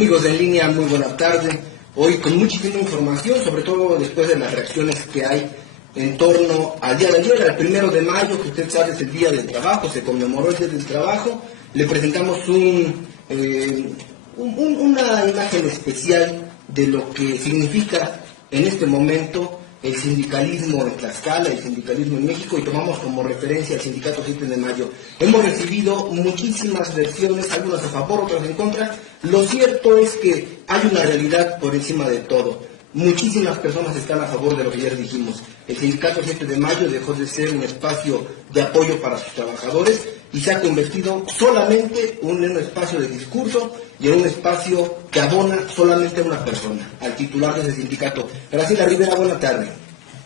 Amigos de En Línea, muy buena tarde. Hoy con muchísima información, sobre todo después de las reacciones que hay en torno al día de ayer, al 1 de mayo, que usted sabe es el Día del Trabajo, se conmemoró el Día del Trabajo. Le presentamos una imagen especial de lo que significa en este momento el sindicalismo en Tlaxcala, el sindicalismo en México, y tomamos como referencia el sindicato 7 de mayo. Hemos recibido muchísimas versiones, algunas a favor, otras en contra. Lo cierto es que hay una realidad por encima de todo. Muchísimas personas están a favor de lo que ayer dijimos. El sindicato 7 de mayo dejó de ser un espacio de apoyo para sus trabajadores y se ha convertido solamente en un espacio de discurso y en un espacio que abona solamente a una persona, al titular de ese sindicato. Graciela Rivera, buena tarde.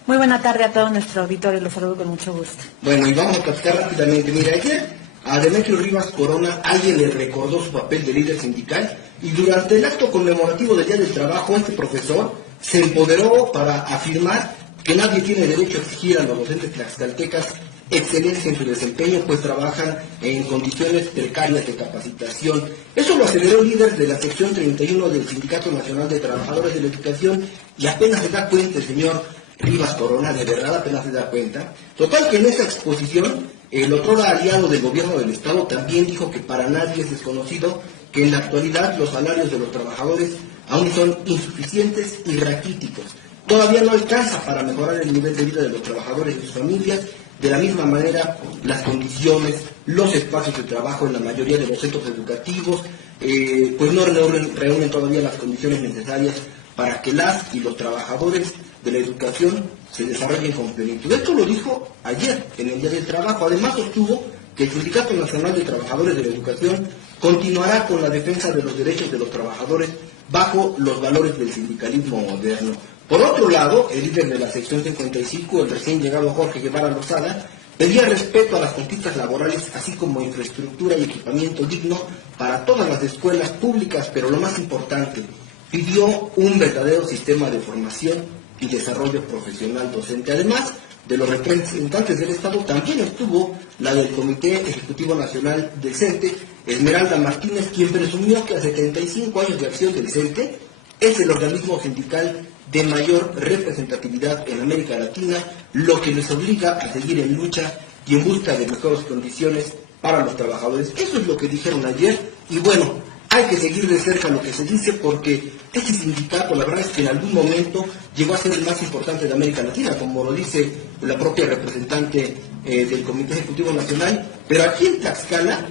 Muy buena tarde a todo nuestro auditorio, los saludo con mucho gusto. Bueno, y vamos a platicar rápidamente. Mira, ayer a Demetrio Rivas Corona alguien le recordó su papel de líder sindical y durante el acto conmemorativo del Día del Trabajo, este profesor se empoderó para afirmar que nadie tiene derecho a exigir a los docentes tlaxcaltecas excelencia en su desempeño, pues trabajan en condiciones precarias de capacitación. Eso lo aceleró el líder de la sección 31 del Sindicato Nacional de Trabajadores de la Educación y apenas se da cuenta el señor Rivas Corona, de verdad apenas se da cuenta. Total que en esa exposición, el otrora aliado del gobierno del Estado también dijo que para nadie es desconocido que en la actualidad los salarios de los trabajadores aún son insuficientes y raquíticos. Todavía no alcanza para mejorar el nivel de vida de los trabajadores y sus familias. De la misma manera, las condiciones, los espacios de trabajo en la mayoría de los centros educativos, pues no reúnen todavía las condiciones necesarias para que las y los trabajadores de la educación se desarrollen con plenitud. Esto lo dijo ayer, en el Día del Trabajo. Además, sostuvo que el Sindicato Nacional de Trabajadores de la Educación continuará con la defensa de los derechos de los trabajadores bajo los valores del sindicalismo moderno. Por otro lado, el líder de la sección 55, el recién llegado Jorge Guevara Lozada, pedía respeto a las conquistas laborales, así como infraestructura y equipamiento digno para todas las escuelas públicas, pero lo más importante, pidió un verdadero sistema de formación y desarrollo profesional docente. Además de los representantes del Estado, también estuvo la del Comité Ejecutivo Nacional del CENTE, Esmeralda Martínez, quien presumió que a 75 años de acción del CENTE es el organismo sindical de mayor representatividad en América Latina, lo que les obliga a seguir en lucha y en busca de mejores condiciones para los trabajadores. Eso es lo que dijeron ayer, y bueno, hay que seguir de cerca lo que se dice, porque este sindicato, la verdad es que en algún momento llegó a ser el más importante de América Latina, como lo dice la propia representante del Comité Ejecutivo Nacional, pero aquí en Tlaxcala,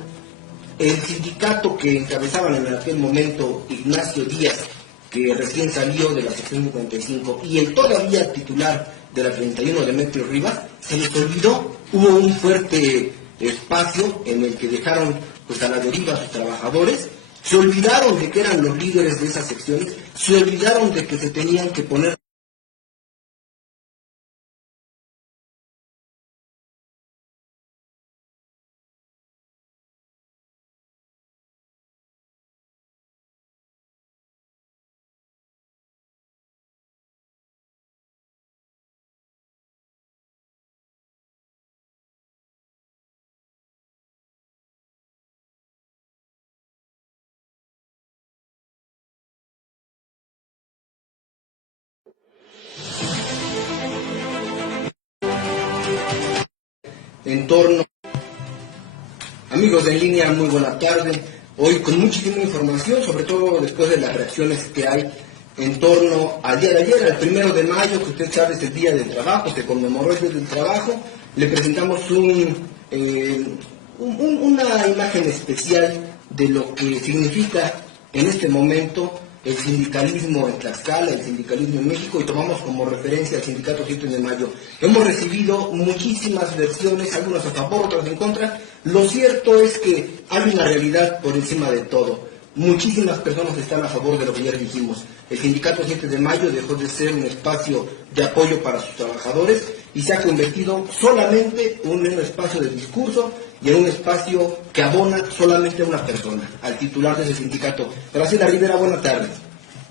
el sindicato que encabezaban en aquel momento Ignacio Díaz, que recién salió de la sección 55, y el todavía titular de la 31, Demetrio Rivas, se les olvidó. Hubo un fuerte espacio en el que dejaron pues a la deriva a sus trabajadores, se olvidaron de que eran los líderes de esas secciones, se olvidaron de que se tenían que poner en torno. Amigos de En Línea, muy buena tarde. Hoy con muchísima información, sobre todo después de las reacciones que hay en torno al día de ayer, al 1 de mayo, que usted sabe es el Día del Trabajo, se conmemoró el Día del Trabajo. Le presentamos una imagen especial de lo que significa en este momento el sindicalismo en Tlaxcala, el sindicalismo en México, y tomamos como referencia el sindicato 7 de mayo. Hemos recibido muchísimas versiones, algunas a favor, otras en contra. Lo cierto es que hay una realidad por encima de todo. Muchísimas personas están a favor de lo que ayer dijimos. El sindicato 7 de mayo dejó de ser un espacio de apoyo para sus trabajadores y se ha convertido solamente en un espacio de discurso y en un espacio que abona solamente a una persona, al titular de ese sindicato. Graciela Rivera, buena tarde.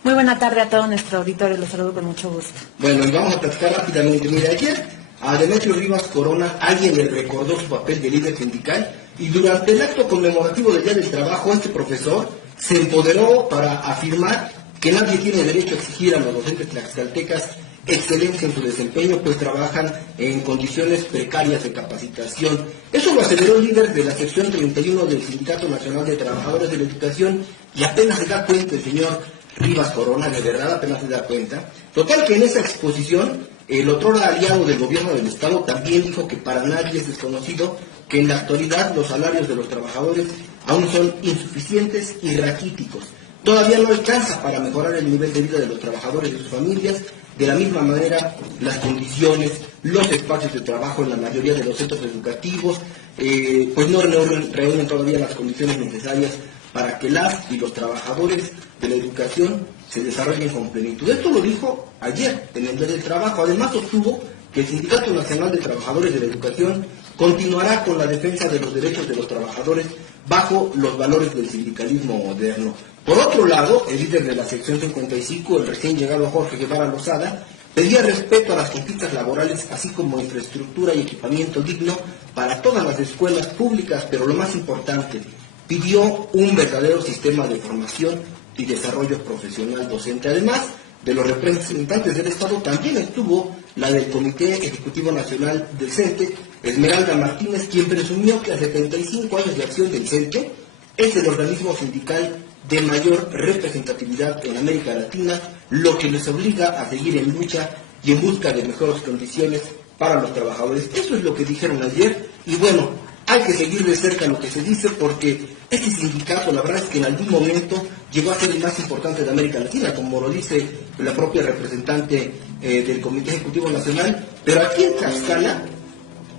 Muy buena tarde a todo nuestro auditorio, los saludo con mucho gusto. Bueno, y vamos a platicar rápidamente. Mira, ayer a Demetrio Rivas Corona alguien le recordó su papel de líder sindical y durante el acto conmemorativo del Día del Trabajo, este profesor se empoderó para afirmar que nadie tiene derecho a exigir a los docentes tlaxcaltecas excelencia en su desempeño, pues trabajan en condiciones precarias de capacitación. Eso lo aseveró el líder de la sección 31 del Sindicato Nacional de Trabajadores de la Educación, y apenas se da cuenta el señor Rivas Corona, de verdad apenas se da cuenta. Total que en esa exposición, el otrora aliado del gobierno del Estado también dijo que para nadie es desconocido que en la actualidad los salarios de los trabajadores aún son insuficientes y raquíticos. Todavía no alcanza para mejorar el nivel de vida de los trabajadores y sus familias. De la misma manera, las condiciones, los espacios de trabajo en la mayoría de los centros educativos, pues no reúnen todavía las condiciones necesarias para que las y los trabajadores de la educación se desarrollen con plenitud. Esto lo dijo ayer en el Día del Trabajo. Además, sostuvo que el Sindicato Nacional de Trabajadores de la Educación continuará con la defensa de los derechos de los trabajadores bajo los valores del sindicalismo moderno. Por otro lado, el líder de la sección 55, el recién llegado Jorge Guevara Lozada, pedía respeto a las conquistas laborales, así como infraestructura y equipamiento digno para todas las escuelas públicas, pero lo más importante, pidió un verdadero sistema de formación y desarrollo profesional docente. Además de los representantes del Estado, también estuvo la del Comité Ejecutivo Nacional del CENTE, Esmeralda Martínez, quien presumió que a 75 años de acción del CENTE es el organismo sindical de mayor representatividad en América Latina, lo que les obliga a seguir en lucha y en busca de mejores condiciones para los trabajadores. Eso es lo que dijeron ayer, y bueno, hay que seguir de cerca lo que se dice, porque este sindicato, la verdad es que en algún momento llegó a ser el más importante de América Latina, como lo dice la propia representante del Comité Ejecutivo Nacional, pero aquí en Tlaxcala,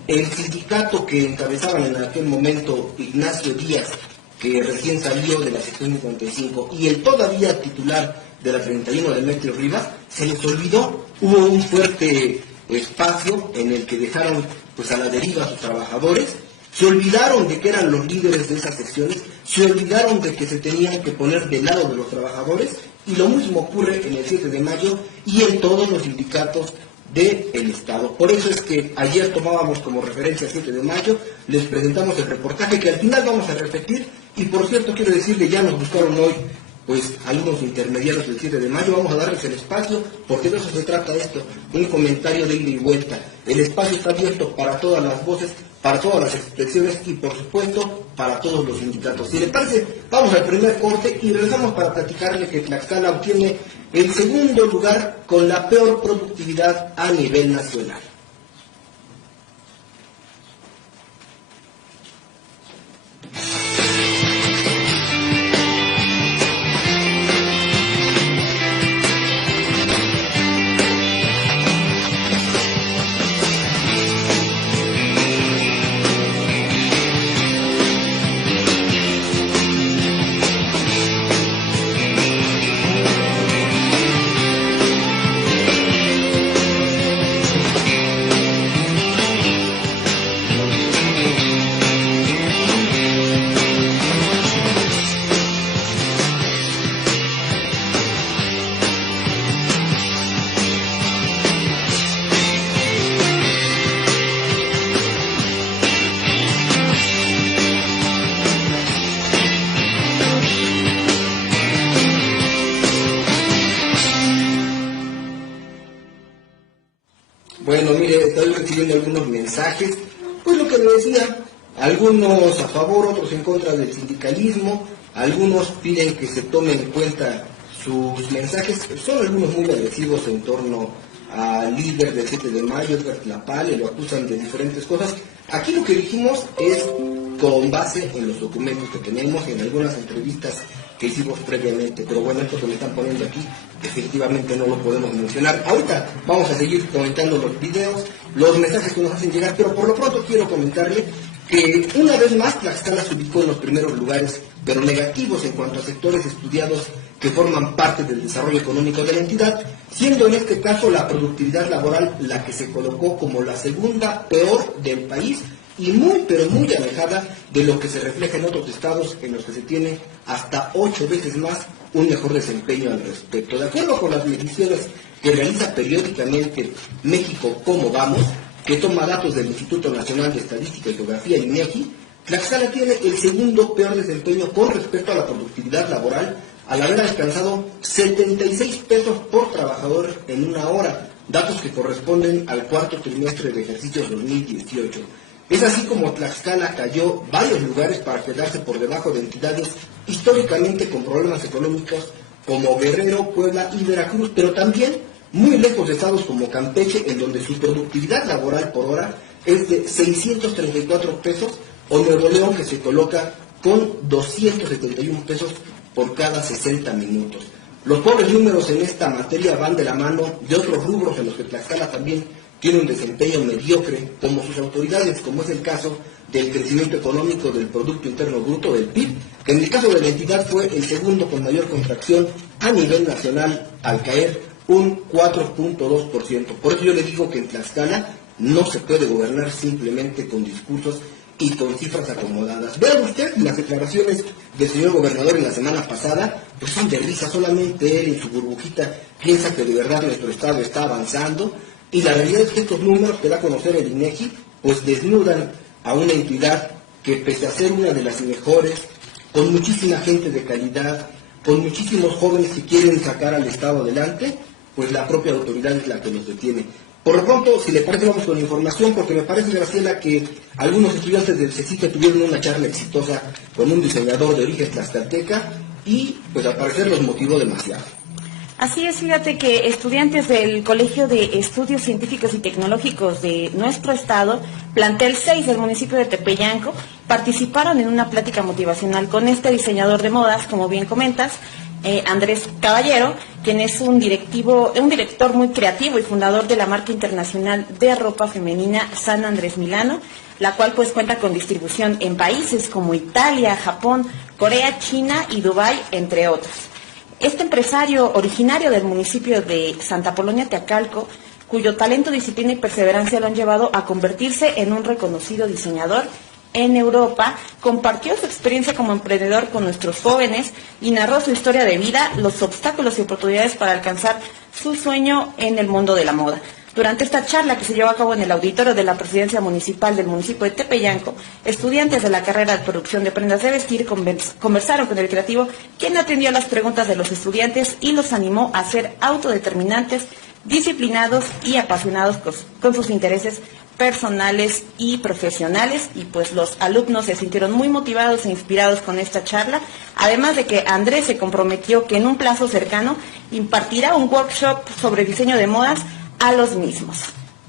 el sindicato que encabezaban en aquel momento Ignacio Díaz, que recién salió de la sección 55, y el todavía titular de la 31 de Demetrio Rivas, se les olvidó. Hubo un fuerte espacio en el que dejaron pues a la deriva a sus trabajadores, se olvidaron de que eran los líderes de esas secciones, se olvidaron de que se tenían que poner del lado de los trabajadores, y lo mismo ocurre en el 7 de mayo y en todos los sindicatos del Estado. Por eso es que ayer tomábamos como referencia el 7 de mayo, les presentamos el reportaje que al final vamos a repetir, y por cierto quiero decirle, ya nos buscaron hoy pues algunos intermediarios del 7 de mayo, vamos a darles el espacio, porque de eso se trata esto, un comentario de ida y vuelta. El espacio está abierto para todas las voces, para todas las expresiones y por supuesto para todos los sindicatos. Si le parece, vamos al primer corte y regresamos para platicarle que Tlaxcala obtiene el segundo lugar con la peor productividad a nivel nacional. Bueno, mire, estoy recibiendo algunos mensajes, pues lo que le decía, algunos a favor, otros en contra del sindicalismo, algunos piden que se tomen en cuenta sus mensajes, son algunos muy agresivos en torno al líder del 7 de mayo, Edgar Tlapale, lo acusan de diferentes cosas. Aquí lo que dijimos es con base en los documentos que tenemos, en algunas entrevistas que hicimos previamente, pero bueno, esto que me están poniendo aquí, definitivamente no lo podemos mencionar. Ahorita vamos a seguir comentando los videos, los mensajes que nos hacen llegar, pero por lo pronto quiero comentarle que una vez más Tlaxcala se ubicó en los primeros lugares, pero negativos en cuanto a sectores estudiados que forman parte del desarrollo económico de la entidad, siendo en este caso la productividad laboral la que se colocó como la segunda peor del país, y muy pero muy alejada de lo que se refleja en otros estados en los que se tiene hasta 8 veces más un mejor desempeño al respecto. De acuerdo con las mediciones que realiza periódicamente México Cómo Vamos, que toma datos del Instituto Nacional de Estadística y Geografía, INEGI, Tlaxcala tiene el segundo peor desempeño con respecto a la productividad laboral, al haber alcanzado 76 pesos por trabajador en una hora, datos que corresponden al cuarto trimestre del ejercicio 2018. Es así como Tlaxcala cayó varios lugares para quedarse por debajo de entidades históricamente con problemas económicos como Guerrero, Puebla y Veracruz, pero también muy lejos de estados como Campeche, en donde su productividad laboral por hora es de 634 pesos, o Nuevo León, que se coloca con 271 pesos por cada 60 minutos. Los pobres números en esta materia van de la mano de otros rubros en los que Tlaxcala también tiene un desempeño mediocre, como sus autoridades, como es el caso del crecimiento económico del Producto Interno Bruto, del PIB, que en el caso de la entidad fue el segundo con mayor contracción a nivel nacional, al caer un 4.2%. Por eso yo le digo que en Tlaxcala no se puede gobernar simplemente con discursos y con cifras acomodadas. Vean usted las declaraciones del señor gobernador en la semana pasada, pues son de risa. Solamente él en su burbujita piensa que de verdad nuestro estado está avanzando, y la realidad es que estos números que da a conocer el INEGI pues desnudan a una entidad que, pese a ser una de las mejores, con muchísima gente de calidad, con muchísimos jóvenes que quieren sacar al estado adelante, pues la propia autoridad es la que los detiene. Por lo pronto, si le parece, vamos con la información, porque me parece, Graciela, que algunos estudiantes del CECITE tuvieron una charla exitosa con un diseñador de origen tlaxcalteca y, pues al parecer, los motivó demasiado. Así es, fíjate que estudiantes del Colegio de Estudios Científicos y Tecnológicos de nuestro estado, plantel 6 del municipio de Tepeyanco, participaron en una plática motivacional con este diseñador de modas, como bien comentas, Andrés Caballero, quien es un director muy creativo y fundador de la marca internacional de ropa femenina San Andrés Milano, la cual pues cuenta con distribución en países como Italia, Japón, Corea, China y Dubái, entre otros. Este empresario originario del municipio de Santa Polonia Teacalco, cuyo talento, disciplina y perseverancia lo han llevado a convertirse en un reconocido diseñador en Europa, compartió su experiencia como emprendedor con nuestros jóvenes y narró su historia de vida, los obstáculos y oportunidades para alcanzar su sueño en el mundo de la moda. Durante esta charla, que se llevó a cabo en el auditorio de la Presidencia Municipal del municipio de Tepeyanco, estudiantes de la carrera de producción de prendas de vestir conversaron con el creativo, quien atendió a las preguntas de los estudiantes y los animó a ser autodeterminantes, disciplinados y apasionados con sus intereses personales y profesionales, y pues los alumnos se sintieron muy motivados e inspirados con esta charla, además de que Andrés se comprometió que en un plazo cercano impartirá un workshop sobre diseño de modas a los mismos.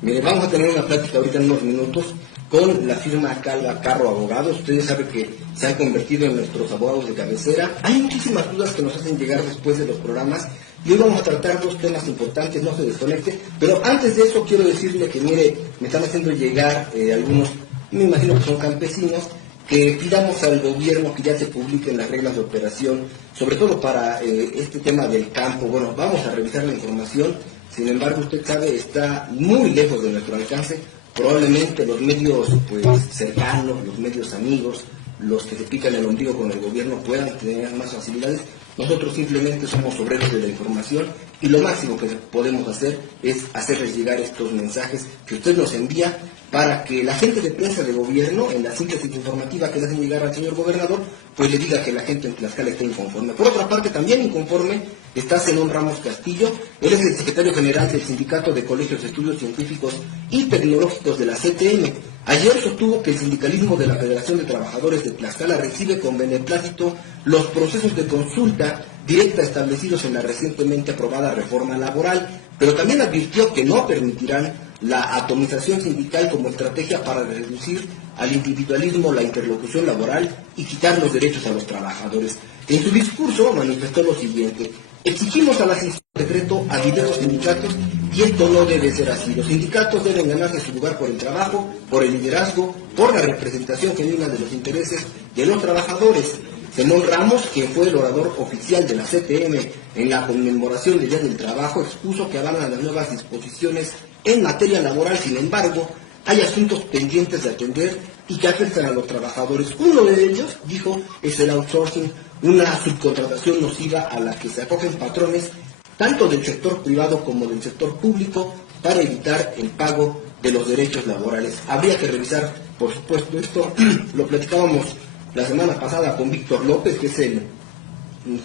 Mire, vamos a tener una plática ahorita en unos minutos con la firma Calva Carro Abogados. Ustedes saben que se han convertido en nuestros abogados de cabecera. Hay muchísimas dudas que nos hacen llegar después de los programas y hoy vamos a tratar dos temas importantes, no se desconecte. Pero antes de eso quiero decirle que, mire, me están haciendo llegar algunos, me imagino que son campesinos, que pidamos al gobierno que ya se publiquen las reglas de operación, sobre todo para este tema del campo. Bueno, vamos a revisar la información. Sin embargo, usted sabe, está muy lejos de nuestro alcance. Probablemente los medios pues cercanos, los medios amigos, los que se pican el ombligo con el gobierno puedan tener más facilidades. Nosotros simplemente somos obreros de la información y lo máximo que podemos hacer es hacerles llegar estos mensajes que usted nos envía para que la gente de prensa de gobierno, en la síntesis informativa que le hacen llegar al señor gobernador, pues le diga que la gente en Tlaxcala está inconforme. Por otra parte, también inconforme está Zenón Ramos Castillo. Él es el secretario general del Sindicato de Colegios de Estudios Científicos y Tecnológicos de la CTM. Ayer sostuvo que el sindicalismo de la Federación de Trabajadores de Tlaxcala recibe con beneplácito los procesos de consulta directa establecidos en la recientemente aprobada reforma laboral, pero también advirtió que no permitirán la atomización sindical como estrategia para reducir al individualismo la interlocución laboral y quitar los derechos a los trabajadores. En su discurso manifestó lo siguiente: exigimos a las instituciones de decreto a diversos sindicatos y esto no debe ser así. Los sindicatos deben ganarse su lugar por el trabajo, por el liderazgo, por la representación genuina de los intereses de los trabajadores. Zenón Ramos, quien fue el orador oficial de la CTM en la conmemoración del Día del Trabajo, expuso que avalan las nuevas disposiciones en materia laboral. Sin embargo, hay asuntos pendientes de atender y que afectan a los trabajadores. Uno de ellos, dijo, es el outsourcing, una subcontratación nociva a la que se acogen patrones tanto del sector privado como del sector público para evitar el pago de los derechos laborales. Habría que revisar Por supuesto, esto lo platicábamos la semana pasada con Víctor López, que es el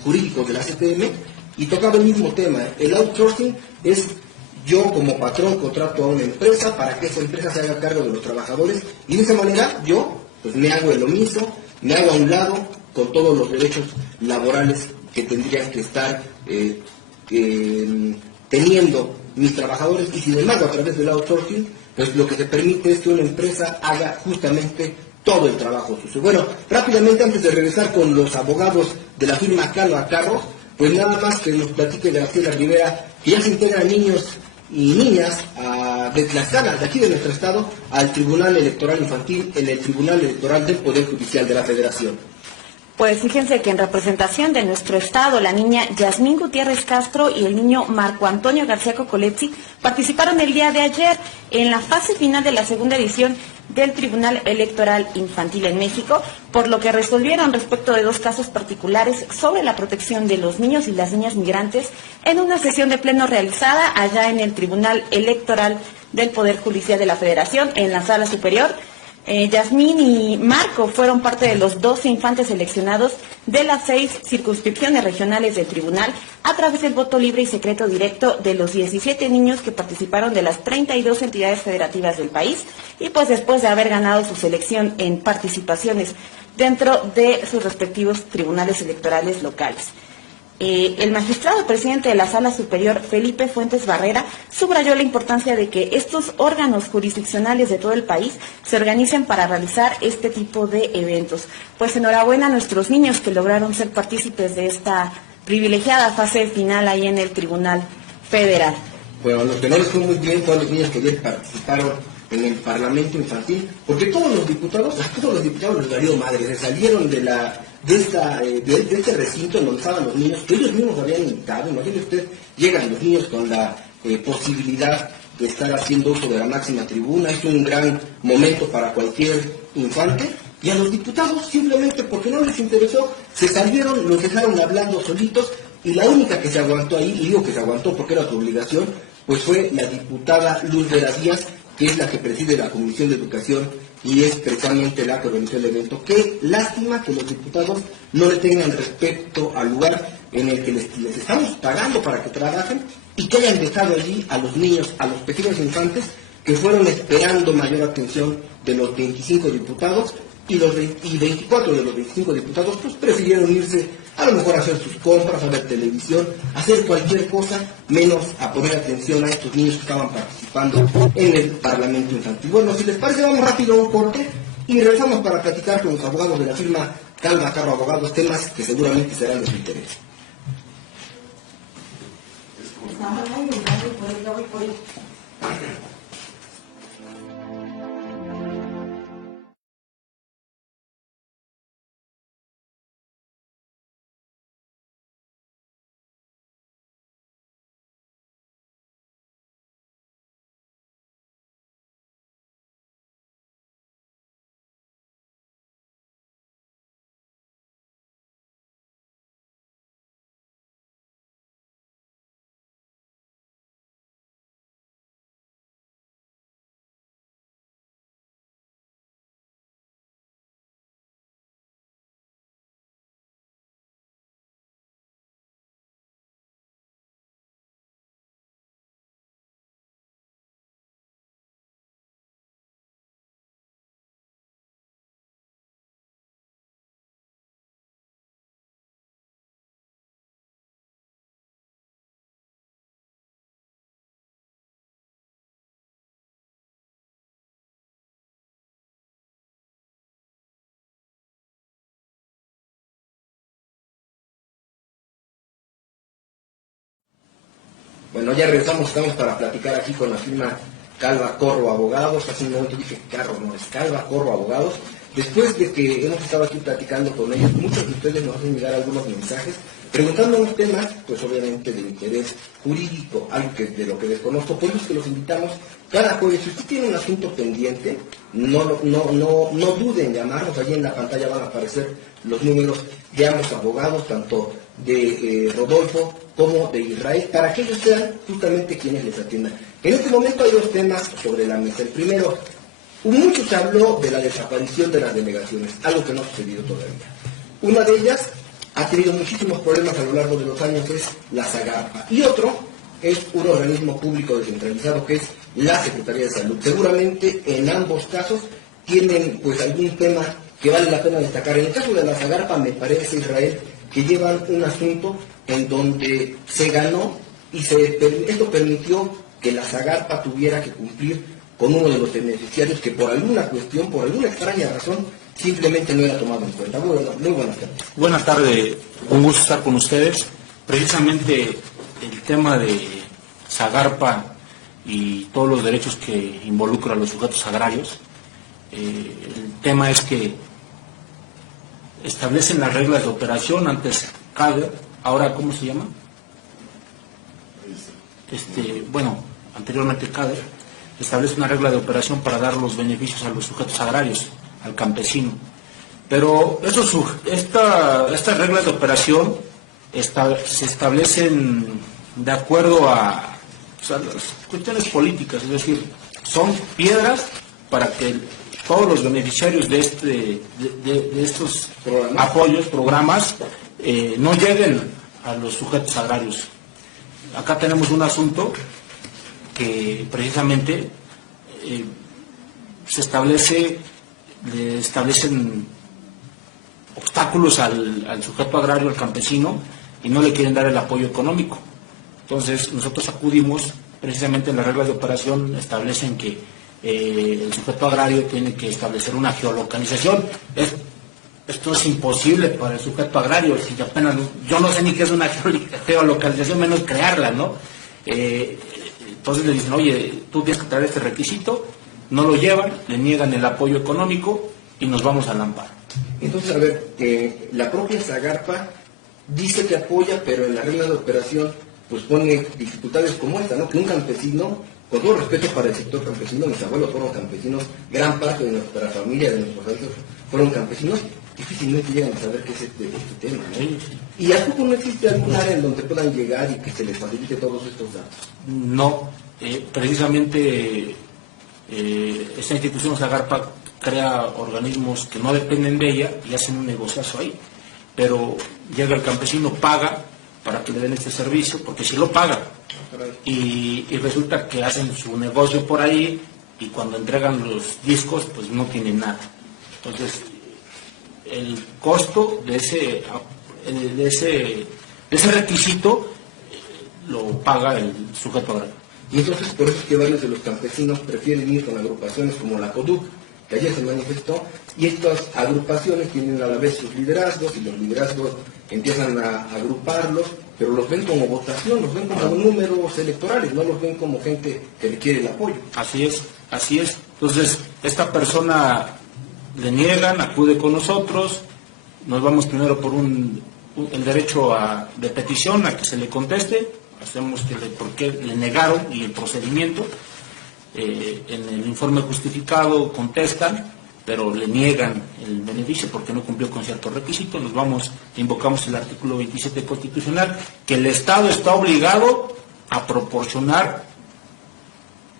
jurídico de la CTM, y tocaba el mismo tema. El outsourcing es yo como patrón contrato a una empresa para que esa empresa se haga cargo de los trabajadores, y de esa manera yo pues me hago el omiso, me hago a un lado con todos los derechos laborales que tendrían que estar teniendo mis trabajadores, y sin embargo a través del outsourcing pues lo que se permite es que una empresa haga justamente todo el trabajo sucio. Bueno, rápidamente antes de regresar con los abogados de la firma Calva Carros, pues nada más que nos platique Graciela Rivera, que ya se integran niños y niñas de Tlaxcala, de aquí de nuestro estado, al Tribunal Electoral Infantil, en el Tribunal Electoral del Poder Judicial de la Federación. Pues fíjense que en representación de nuestro estado, la niña Yasmín Gutiérrez Castro y el niño Marco Antonio García Cocoletzi participaron el día de ayer en la fase final de la segunda edición del Tribunal Electoral Infantil en México, por lo que resolvieron respecto de 2 casos particulares sobre la protección de los niños y las niñas migrantes en una sesión de pleno realizada allá en el Tribunal Electoral del Poder Judicial de la Federación, en la Sala Superior. Yasmín y Marco fueron parte de los 12 infantes seleccionados de las 6 circunscripciones regionales del tribunal a través del voto libre y secreto directo de los 17 niños que participaron de las 32 entidades federativas del país, y pues después de haber ganado su selección en participaciones dentro de sus respectivos tribunales electorales locales. El magistrado presidente de la Sala Superior, Felipe Fuentes Barrera, subrayó la importancia de que estos órganos jurisdiccionales de todo el país se organicen para realizar este tipo de eventos. Pues enhorabuena a nuestros niños que lograron ser partícipes de esta privilegiada fase final ahí en el Tribunal Federal. Bueno, lo que no les fue muy bien fueron los niños que ayer participaron en el Parlamento Infantil, porque a todos los diputados les valió madre, se salieron de este recinto en donde estaban los niños, que ellos mismos habían invitado. Imagínense usted, llegan los niños con la posibilidad de estar haciendo uso de la máxima tribuna, es un gran momento para cualquier infante, y a los diputados simplemente porque no les interesó, se salieron, los dejaron hablando solitos, y la única que se aguantó ahí, y digo que se aguantó porque era su obligación, pues fue la diputada Luz Vera Díaz, que es la que preside la Comisión de Educación y es precisamente la que organizó el evento. Qué lástima que los diputados no le tengan respeto al lugar en el que les estamos pagando para que trabajen, y que hayan dejado allí a los niños, a los pequeños infantes, que fueron esperando mayor atención de los 25 diputados, y 24 de los 25 diputados pues prefirieron irse a lo mejor a hacer sus compras, a ver televisión, a hacer cualquier cosa, menos a poner atención a estos niños que estaban participando en el Parlamento Infantil. Bueno, si les parece, vamos rápido a un corte y regresamos para platicar con los abogados de la firma Calva Carro Abogados, temas que seguramente serán de su interés. Bueno, ya regresamos, estamos para platicar aquí con la firma Calva Corro Abogados. Hace un momento dije Carro, no, es Calva Corro Abogados. Después de que hemos estado aquí platicando con ellos, muchos de ustedes nos hacen llegar algunos mensajes preguntándonos temas, pues obviamente de interés jurídico, algo que de lo que desconozco. Por eso es que los invitamos cada jueves. Si usted tiene un asunto pendiente, no duden en llamarnos. Allí en la pantalla van a aparecer los números de ambos abogados, tanto de Rodolfo como de Israel, para que ellos sean justamente quienes les atiendan. En este momento hay 2 temas sobre la mesa. El primero, Mucho se habló de la desaparición de las delegaciones, algo que no ha sucedido todavía. Una de ellas ha tenido muchísimos problemas a lo largo de los años, es la Zagarpa, y otro es un organismo público descentralizado que es la Secretaría de Salud. Seguramente en ambos casos tienen pues algún tema que vale la pena destacar. En el caso de la Zagarpa me parece, Israel, que llevan un asunto en donde se ganó y esto permitió que la Zagarpa tuviera que cumplir con uno de los beneficiarios que por alguna cuestión, por alguna extraña razón, simplemente no era tomado en cuenta. Muy buenas tardes. Buenas tardes, un gusto estar con ustedes. Precisamente el tema de Zagarpa y todos los derechos que involucran a los sujetos agrarios, el tema es que establecen las reglas de operación, antes CADER, ahora ¿cómo se llama? Anteriormente CADER, establece una regla de operación para dar los beneficios a los sujetos agrarios, al campesino. Pero estas reglas de operación se establecen de acuerdo a las cuestiones políticas, es decir, son piedras para que todos los beneficiarios de estos programas, no lleguen a los sujetos agrarios. Acá tenemos un asunto que precisamente le establecen obstáculos al sujeto agrario, al campesino, y no le quieren dar el apoyo económico. Entonces nosotros acudimos, precisamente en las reglas de operación establecen que el sujeto agrario tiene que establecer una geolocalización. Esto es imposible para el sujeto agrario, si apenas, yo no sé ni qué es una geolocalización, menos crearla, ¿no? Entonces le dicen, oye, tú tienes que traer este requisito, no lo llevan, le niegan el apoyo económico y nos vamos al amparo. Entonces, a ver, la propia Zagarpa dice que apoya, pero en la regla de operación pues pone dificultades como esta, ¿no? Que un campesino, con todo respeto para el sector campesino, mis abuelos fueron campesinos, gran parte de nuestra familia, de nuestros abuelos fueron campesinos, difícilmente llegan a saber qué es este tema, ¿no? Sí. ¿Y a poco no existe algún área en donde puedan llegar y que se les facilite todos estos datos? No, precisamente esta institución Zagarpa crea organismos que no dependen de ella y hacen un negociazo ahí, pero llega el campesino, paga para que le den este servicio, porque si lo paga, y resulta que hacen su negocio por ahí y cuando entregan los discos pues no tienen nada. Entonces el costo de ese requisito lo paga el sujeto agrario. Y entonces por eso es que varios de los campesinos prefieren ir con agrupaciones como la CODUC, que ayer se manifestó, y estas agrupaciones tienen a la vez sus liderazgos, y los liderazgos empiezan a agruparlos, pero los ven como votación, los ven como números electorales, no los ven como gente que requiere el apoyo. Así es. Entonces, esta persona le niegan, acude con nosotros, nos vamos primero por el derecho de petición a que se le conteste, hacemos por qué le negaron y el procedimiento. En el informe justificado contestan, pero le niegan el beneficio porque no cumplió con ciertos requisitos. Invocamos el artículo 27 constitucional, que el Estado está obligado a proporcionar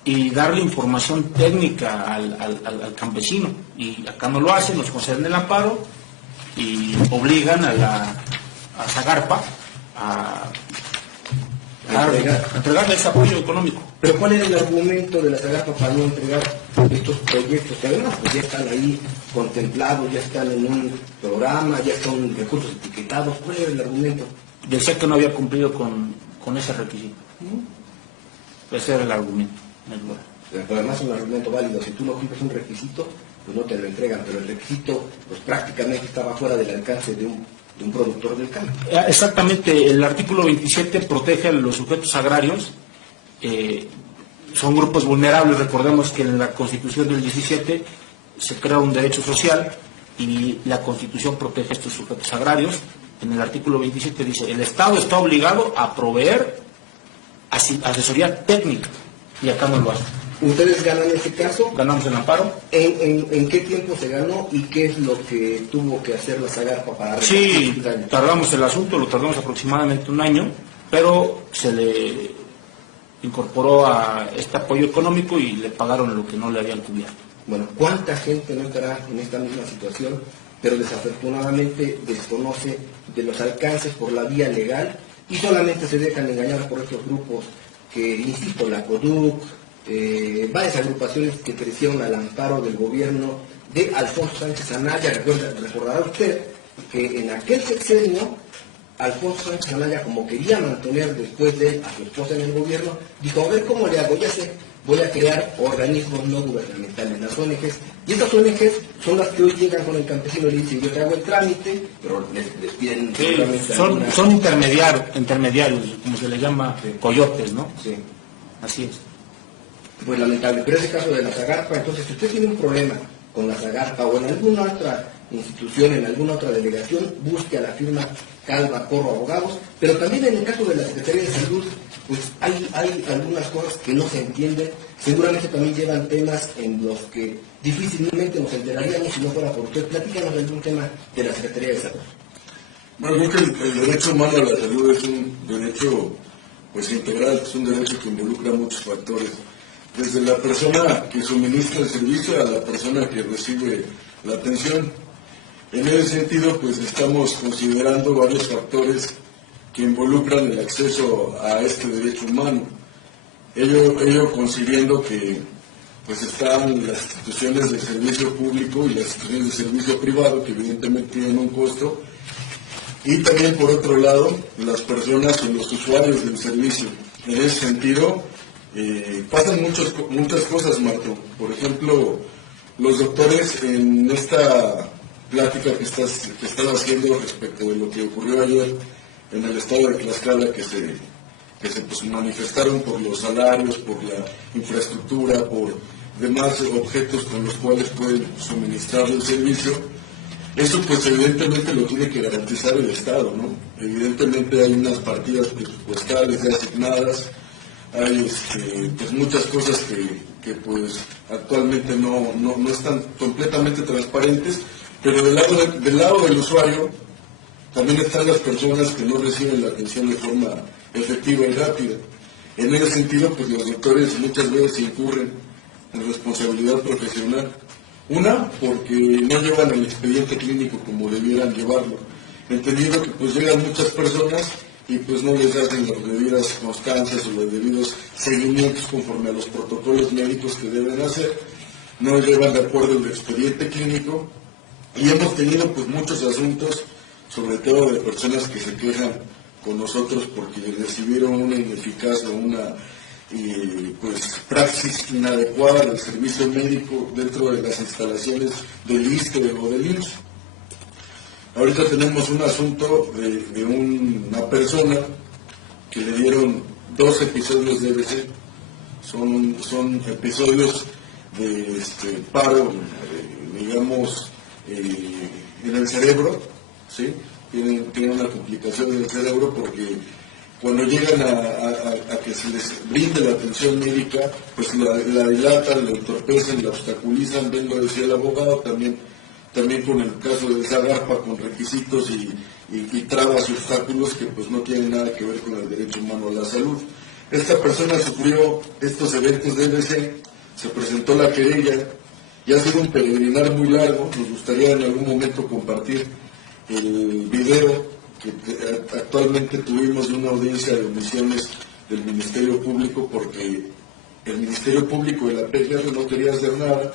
y darle información técnica al campesino, y acá no lo hacen, nos conceden el amparo y obligan a Zagarpa a entregarle ese apoyo económico. Pero ¿cuál era el argumento de la Zagarpa para no entregar estos proyectos que además pues ya están ahí contemplados, ya están en un programa, ya son recursos etiquetados? ¿Cuál era el argumento? Decía que no había cumplido con ese requisito. Ese era el argumento. Pero además es un argumento válido. Si tú no cumples un requisito, pues no te lo entregan, pero el requisito pues prácticamente estaba fuera del alcance de un productor del campo. Exactamente, el artículo 27 protege a los sujetos agrarios, son grupos vulnerables. Recordemos que en la Constitución del 17 se crea un derecho social y la Constitución protege a estos sujetos agrarios. En el artículo 27 dice, el Estado está obligado a proveer asesoría técnica, y acá no lo hace. ¿Ustedes ganan ese caso? Ganamos el amparo. ¿En qué tiempo se ganó y qué es lo que tuvo que hacer la Zagarpa para... Sí, tardamos el asunto, lo tardamos aproximadamente un año, pero se le incorporó a este apoyo económico y le pagaron lo que no le habían cubierto. Bueno, ¿cuánta gente no estará en esta misma situación, pero desafortunadamente desconoce de los alcances por la vía legal y solamente se dejan engañar por estos grupos que, insisto, la CODUC, varias agrupaciones que crecieron al amparo del gobierno de Alfonso Sánchez Anaya? Recordará usted que en aquel sexenio Alfonso Sánchez Anaya, como quería mantener después de él a su esposa en el gobierno, dijo, a ver cómo le hago, ya sé, voy a crear organismos no gubernamentales, las ONGs, y estas ONGs son las que hoy llegan con el campesino y le dicen, yo te hago el trámite, pero les piden... Sí, son intermediarios, como se les llama, coyotes, ¿no? Sí. Así es. Pues lamentable, pero ese caso de la Zagarpa, entonces si usted tiene un problema con la Zagarpa o en alguna otra institución, en alguna otra delegación, busque a la firma Calva Corro Abogados, pero también en el caso de la Secretaría de Salud, pues hay algunas cosas que no se entienden, seguramente también llevan temas en los que difícilmente nos enteraríamos si no fuera por usted. Platícanos de algún tema de la Secretaría de Salud. Bueno, creo que el derecho humano a la salud es un derecho pues integral, es un derecho que involucra muchos factores, desde la persona que suministra el servicio a la persona que recibe la atención. En ese sentido, pues estamos considerando varios factores que involucran el acceso a este derecho humano. Ello considerando que pues están las instituciones de servicio público y las instituciones de servicio privado, que evidentemente tienen un costo, y también por otro lado las personas o los usuarios del servicio. En ese sentido pasan muchas cosas, Marto. Por ejemplo, los doctores en esta plática que estás haciendo respecto de lo que ocurrió ayer en el estado de Tlaxcala, que se pues, manifestaron por los salarios, por la infraestructura, por demás objetos con los cuales pueden suministrar el servicio. Eso pues evidentemente lo tiene que garantizar el Estado, ¿no? Evidentemente hay unas partidas presupuestales ya asignadas, hay pues muchas cosas que pues actualmente no están completamente transparentes, pero del lado del usuario también están las personas que no reciben la atención de forma efectiva y rápida. En ese sentido, pues los doctores muchas veces incurren en responsabilidad profesional. Una, porque no llevan el expediente clínico como debieran llevarlo, entendiendo que pues llegan muchas personas y pues no les hacen las debidas constancias o los debidos seguimientos conforme a los protocolos médicos que deben hacer, no llevan de acuerdo el expediente clínico, y hemos tenido pues muchos asuntos, sobre todo de personas que se quejan con nosotros porque recibieron una ineficaz o una pues praxis inadecuada del servicio médico dentro de las instalaciones del ISSSTE o del IMSS. Ahorita tenemos un asunto de una persona que le dieron 2 episodios de EBC, son episodios de paro, digamos, en el cerebro, ¿sí? Tienen una complicación en el cerebro porque cuando llegan a que se les brinde la atención médica, pues la dilatan, la entorpecen, la obstaculizan, bien lo decía el abogado, también con el caso de Zagarpa, con requisitos y trabas y obstáculos que pues no tienen nada que ver con el derecho humano a la salud. Esta persona sufrió estos eventos de EBC, se presentó la querella y ha sido un peregrinar muy largo. Nos gustaría en algún momento compartir el video que actualmente tuvimos de una audiencia de omisiones del Ministerio Público, porque el Ministerio Público de la PGR no quería hacer nada,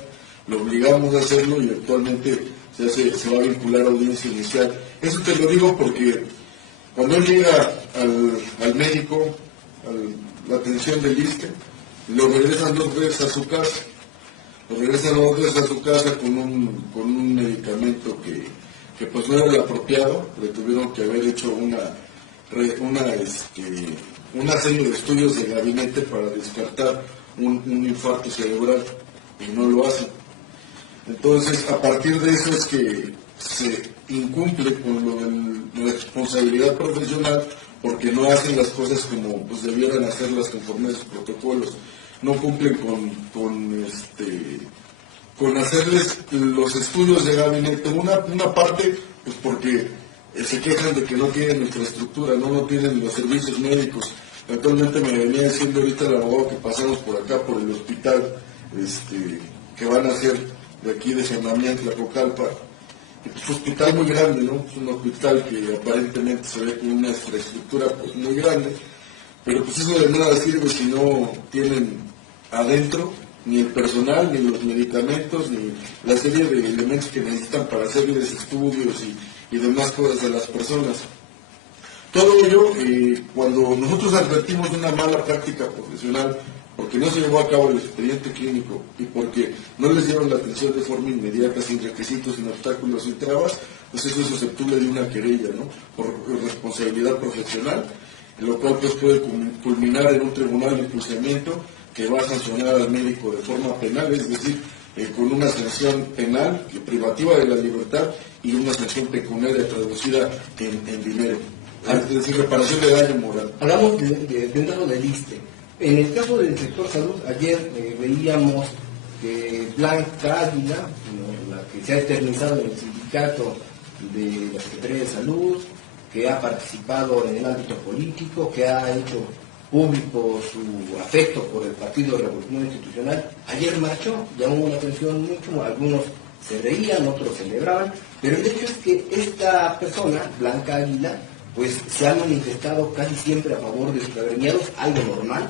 lo obligamos a hacerlo y actualmente se va a vincular a audiencia inicial. Eso te lo digo porque cuando él llega al médico, a la atención del ISSSTE, lo regresan 2 veces a su casa, con un medicamento que pues no era el apropiado. Le tuvieron que haber hecho una serie de estudios de gabinete para descartar un infarto cerebral y no lo hacen. Entonces, a partir de eso es que se incumple con lo de la responsabilidad profesional, porque no hacen las cosas como pues debieran hacerlas conforme a sus protocolos, no cumplen con hacerles los estudios de gabinete, una parte pues porque se quejan de que no tienen infraestructura, no tienen los servicios médicos. Actualmente me venía diciendo ahorita el abogado que pasamos por acá, por el hospital que van a hacer de aquí de Sanamián, Tlacocalpa. Es un hospital muy grande, ¿no? Es un hospital que aparentemente se ve con una infraestructura pues, muy grande, pero pues eso de nada sirve si no tienen adentro ni el personal, ni los medicamentos, ni la serie de elementos que necesitan para hacerles estudios y demás cosas a las personas. Todo ello, cuando nosotros advertimos de una mala práctica profesional, porque no se llevó a cabo el expediente clínico y porque no les dieron la atención de forma inmediata, sin requisitos, sin obstáculos, sin trabas, pues eso es susceptible de una querella, ¿no? Por responsabilidad profesional, en lo cual pues puede culminar en un tribunal de enjuiciamiento que va a sancionar al médico de forma penal, es decir, con una sanción penal privativa de la libertad y una sanción pecuniaria traducida en dinero. Es decir, reparación de daño moral. Hablamos de un caso del ISSSTE. En el caso del sector salud, ayer veíamos que Blanca Águila, la que se ha eternizado en el sindicato de la Secretaría de Salud, que ha participado en el ámbito político, que ha hecho público su afecto por el Partido Revolucionario Institucional, ayer marchó, llamó la atención mucho, algunos se reían, otros celebraban, pero el hecho es que esta persona, Blanca Águila, pues se ha manifestado casi siempre a favor de sus agremiados, algo normal,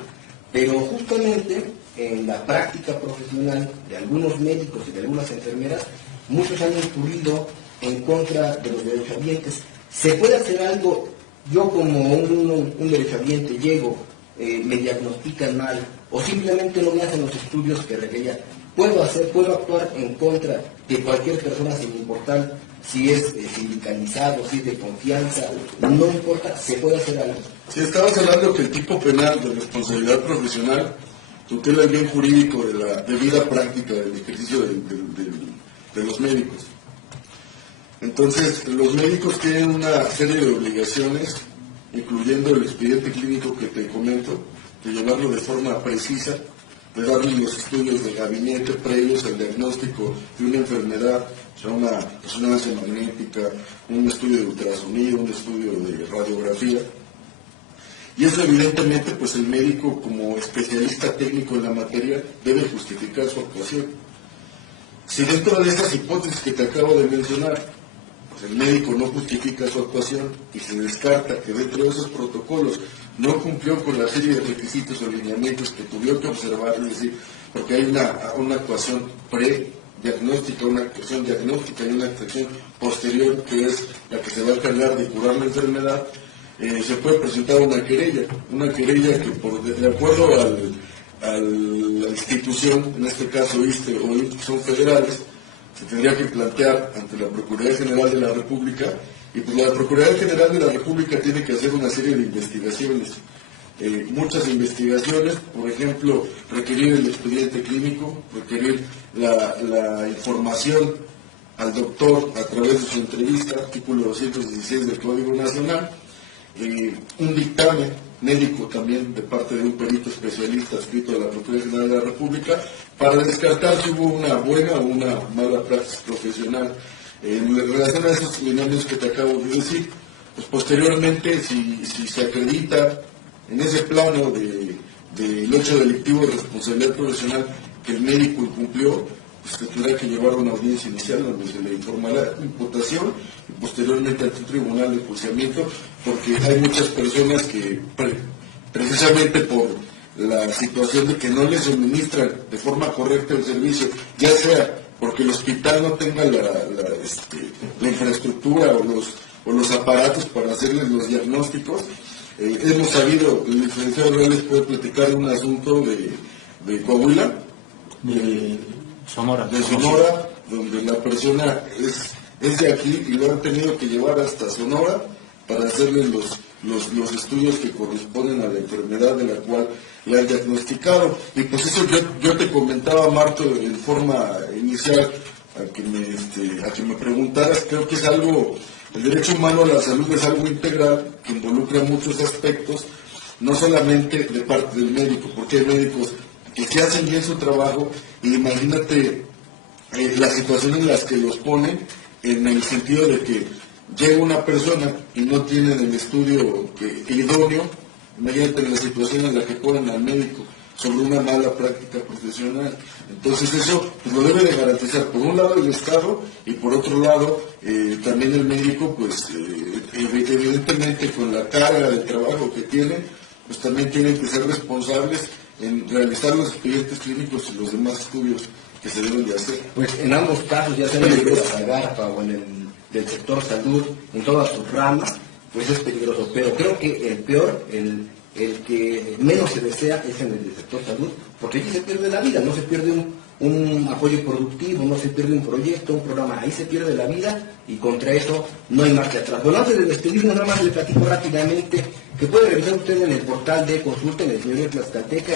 pero justamente en la práctica profesional de algunos médicos y de algunas enfermeras, muchos han incurrido en contra de los derechohabientes. ¿Se puede hacer algo? Yo como un derechohabiente llego, me diagnostican mal, o simplemente no me hacen los estudios que requería. Puedo actuar en contra de cualquier persona sin importar si es sindicalizado, si es de confianza, no importa, se puede hacer algo. Si estabas hablando que el tipo penal de responsabilidad profesional tutela el bien jurídico de la debida práctica del ejercicio de los médicos. Entonces, los médicos tienen una serie de obligaciones, incluyendo el expediente clínico que te comento, de llevarlo de forma precisa, de darles los estudios de gabinete previos al diagnóstico de una enfermedad, o sea, una resonancia magnética, un estudio de ultrasonido, un estudio de radiografía. Y eso evidentemente, pues el médico como especialista técnico en la materia debe justificar su actuación. Si dentro de esas hipótesis que te acabo de mencionar, pues el médico no justifica su actuación y se descarta que dentro de esos protocolos no cumplió con la serie de requisitos o lineamientos que tuvieron que observar, es decir, porque hay una actuación pre-diagnóstica, una actuación diagnóstica y una actuación posterior que es la que se va a encargar de curar la enfermedad, se puede presentar una querella que de acuerdo a la institución, en este caso ISSSTE o IMSS, son federales, se tendría que plantear ante la Procuraduría General de la República, y pues la Procuraduría General de la República tiene que hacer una serie de investigaciones, muchas investigaciones, por ejemplo, requerir el expediente clínico, requerir la información al doctor a través de su entrevista, artículo 216 del Código Nacional, un dictamen médico también de parte de un perito especialista adscrito a la Procuraduría General de la República para descartar si hubo una buena o una mala praxis profesional. En relación a esos lineamientos que te acabo de decir, pues posteriormente si se acredita en ese plano del hecho delictivo de responsabilidad profesional que el médico incumplió, pues se tendrá que llevar una audiencia inicial donde se le informará la imputación y posteriormente ante un tribunal de enjuiciamiento, porque hay muchas personas que precisamente por la situación de que no les suministran de forma correcta el servicio, ya sea porque el hospital no tenga la infraestructura o los aparatos para hacerles los diagnósticos. Hemos sabido, el licenciado Reales puede platicar de un asunto de Coahuila, de Sonora, donde la persona es de aquí y lo han tenido que llevar hasta Sonora para hacerle los estudios que corresponden a la enfermedad de la cual le han diagnosticado. Y pues eso yo te comentaba, Marto, en forma inicial, a que me preguntaras. Creo que es algo, el derecho humano a la salud es algo integral que involucra muchos aspectos, no solamente de parte del médico, porque hay médicos que sí hacen bien su trabajo, y imagínate las situaciones en las que los ponen, en el sentido de que llega una persona y no tienen el estudio idóneo. Imagínate la situación en la que ponen al médico sobre una mala práctica profesional. Entonces eso pues, lo debe de garantizar por un lado el Estado y por otro lado también el médico, pues evidentemente con la carga de trabajo que tienen, pues también tienen que ser responsables en realizar los expedientes clínicos y los demás estudios que se deben de hacer. Pues en ambos casos, ya sea en el de la Zagarpa o en el del sector salud, en todas sus ramas, pues es peligroso. Pero creo que el peor, el que menos se desea es en el sector salud, porque aquí se pierde la vida, no se pierde un apoyo productivo, no se pierde un proyecto, un programa, ahí se pierde la vida y contra eso no hay marcha atrás. Bueno, antes de despedirnos, nada más le platico rápidamente que puede revisar usted en el portal de consulta, en el Señorío Tlaxcalteca,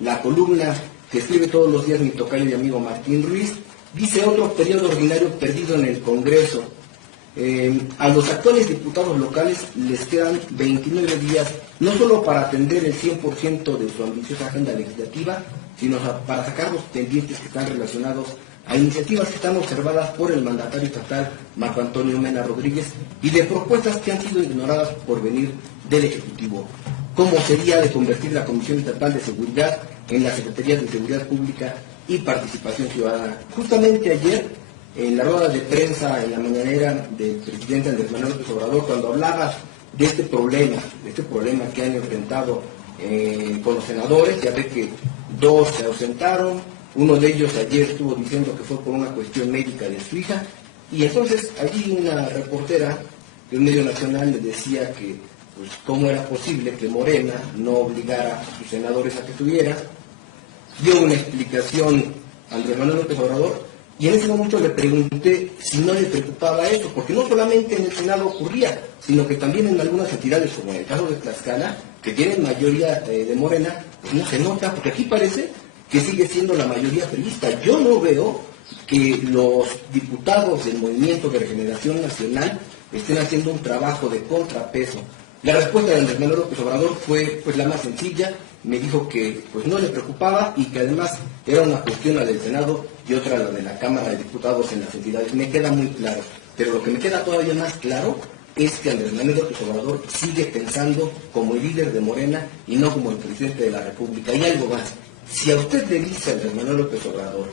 la columna que escribe todos los días mi tocayo y amigo Martín Ruiz, dice otro periodo ordinario perdido en el Congreso. A los actuales diputados locales les quedan 29 días, no solo para atender el 100% de su ambiciosa agenda legislativa, sino para sacar los pendientes que están relacionados a iniciativas que están observadas por el mandatario estatal Marco Antonio Mena Rodríguez y de propuestas que han sido ignoradas por venir del Ejecutivo. ¿Cómo sería de convertir la Comisión Estatal de Seguridad en la Secretaría de Seguridad Pública y Participación Ciudadana? Justamente ayer, en la rueda de prensa, en la mañanera del presidente Andrés Manuel López Obrador, cuando hablaba de este problema que han enfrentado con los senadores, ya ve que 2 se ausentaron, uno de ellos ayer estuvo diciendo que fue por una cuestión médica de su hija, y entonces allí una reportera de un medio nacional le decía que pues cómo era posible que Morena no obligara a sus senadores a que estuvieran. Dio una explicación a Andrés Manuel López Obrador, y en ese momento le pregunté si no le preocupaba eso, porque no solamente en el Senado ocurría, sino que también en algunas entidades, como en el caso de Tlaxcala, que tienen mayoría de Morena, pues no se nota, porque aquí parece que sigue siendo la mayoría priista. Yo no veo que los diputados del Movimiento de Regeneración Nacional estén haciendo un trabajo de contrapeso. La respuesta de Andrés Manuel López Obrador fue pues la más sencilla, me dijo que pues no le preocupaba y que además era una cuestión la del Senado y otra la de la Cámara de Diputados en las entidades. Me queda muy claro, pero lo que me queda todavía más claro es que Andrés Manuel López Obrador sigue pensando como el líder de Morena y no como el presidente de la República. Y algo más, si a usted le dice a Andrés Manuel López Obrador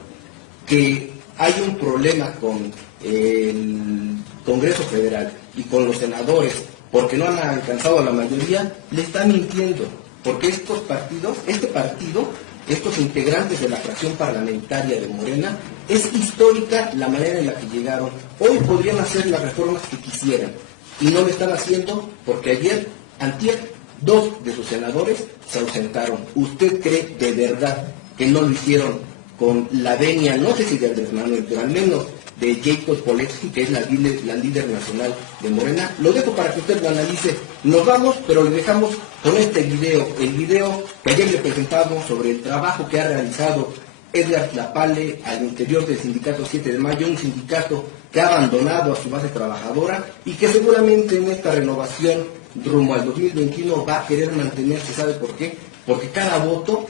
que hay un problema con el Congreso Federal y con los senadores porque no han alcanzado la mayoría, le está mintiendo, porque estos integrantes de la fracción parlamentaria de Morena, es histórica la manera en la que llegaron. Hoy podrían hacer las reformas que quisieran, y no lo están haciendo porque antier, 2 de sus senadores se ausentaron. ¿Usted cree de verdad que no lo hicieron con la venia, no sé si de Andrés Manuel, pero al menos de Jacob Polensky, que es la líder nacional de Morena? Lo dejo para que usted lo analice. Nos vamos, pero le dejamos con este video, el video que ayer le presentamos sobre el trabajo que ha realizado Edgar Tlapale al interior del sindicato 7 de Mayo, un sindicato que ha abandonado a su base trabajadora y que seguramente en esta renovación rumbo al 2021 va a querer mantenerse. ¿Sabe por qué? Porque cada voto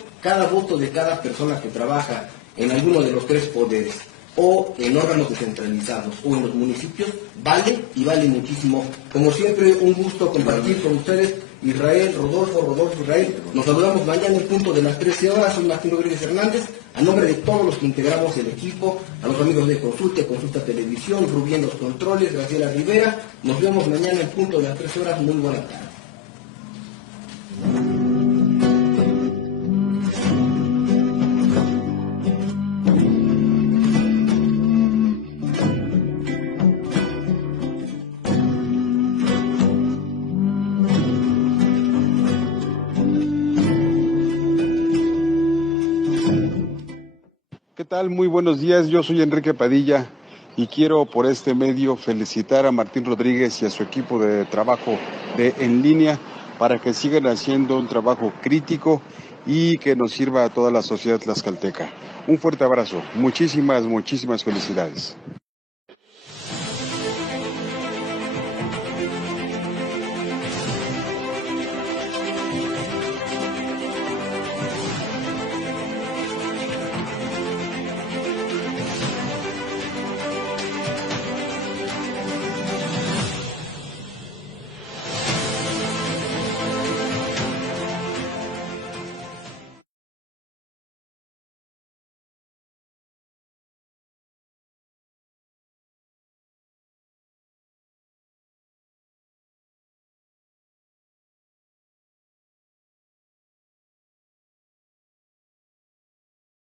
de cada persona que trabaja en alguno de los 3 poderes, o en órganos descentralizados, o en los municipios, vale y vale muchísimo. Como siempre, un gusto compartir con ustedes. Rodolfo, Israel. Nos saludamos mañana en punto de las 13 horas. Soy Martín Rodríguez Hernández. A nombre de todos los que integramos el equipo, a los amigos de Consulta Televisión, Rubí en los controles, Graciela Rivera, nos vemos mañana en punto de las 13 horas. Muy buena tarde. ¿Qué tal? Muy buenos días, yo soy Enrique Padilla y quiero por este medio felicitar a Martín Rodríguez y a su equipo de trabajo En Línea para que sigan haciendo un trabajo crítico y que nos sirva a toda la sociedad tlaxcalteca. Un fuerte abrazo, muchísimas felicidades.